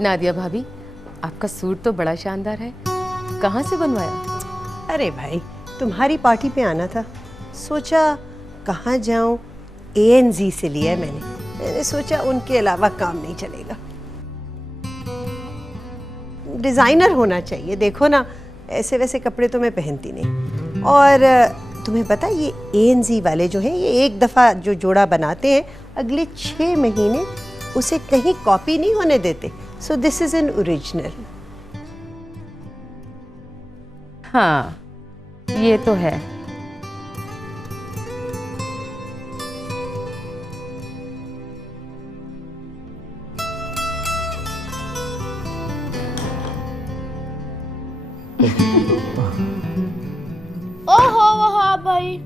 नादिया भाभी, आपका सूट तो बड़ा शानदार है, कहाँ से बनवाया? अरे भाई, तुम्हारी पार्टी पे आना था, सोचा कहाँ जाऊं, ANZ से लिया है मैंने सोचा उनके अलावा काम नहीं चलेगा, डिज़ाइनर होना चाहिए। देखो ना, ऐसे वैसे कपड़े तो मैं पहनती नहीं। और तुम्हें पता है ये ANZ वाले जो हैं, ये एक दफ़ा जो जोड़ा बनाते हैं, अगले 6 महीने उसे कहीं कॉपी नहीं होने देते। So this is an original. हाँ, ये तो है। ओहो वहाँ भाई,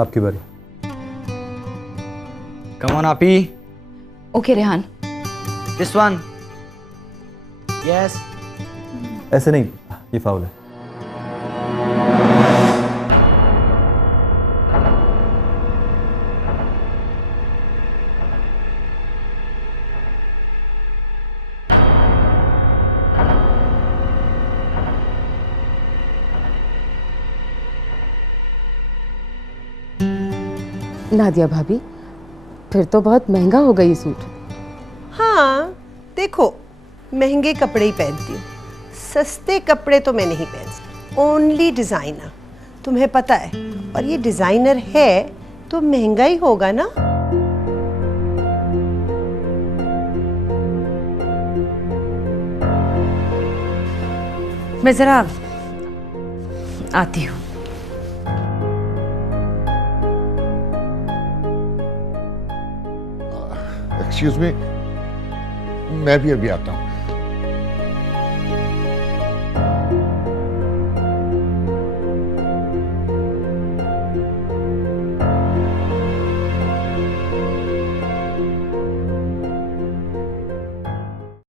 आपकी बारी। Come on, Api. Okay Rehan. This one. Yes. ऐसे नहीं, ये फाउल है। नादिया भाभी, फिर तो बहुत महंगा हो गई सूट। हाँ देखो, महंगे कपड़े ही पहनती हूँ, सस्ते कपड़े तो मैं नहीं पहनती, ओनली डिज़ाइनर। तुम्हें पता है, और ये डिज़ाइनर है तो महंगा ही होगा ना। मैं जरा आती हूँ। एक्सक्यूज मी, मैं भी अभी आता हूँ।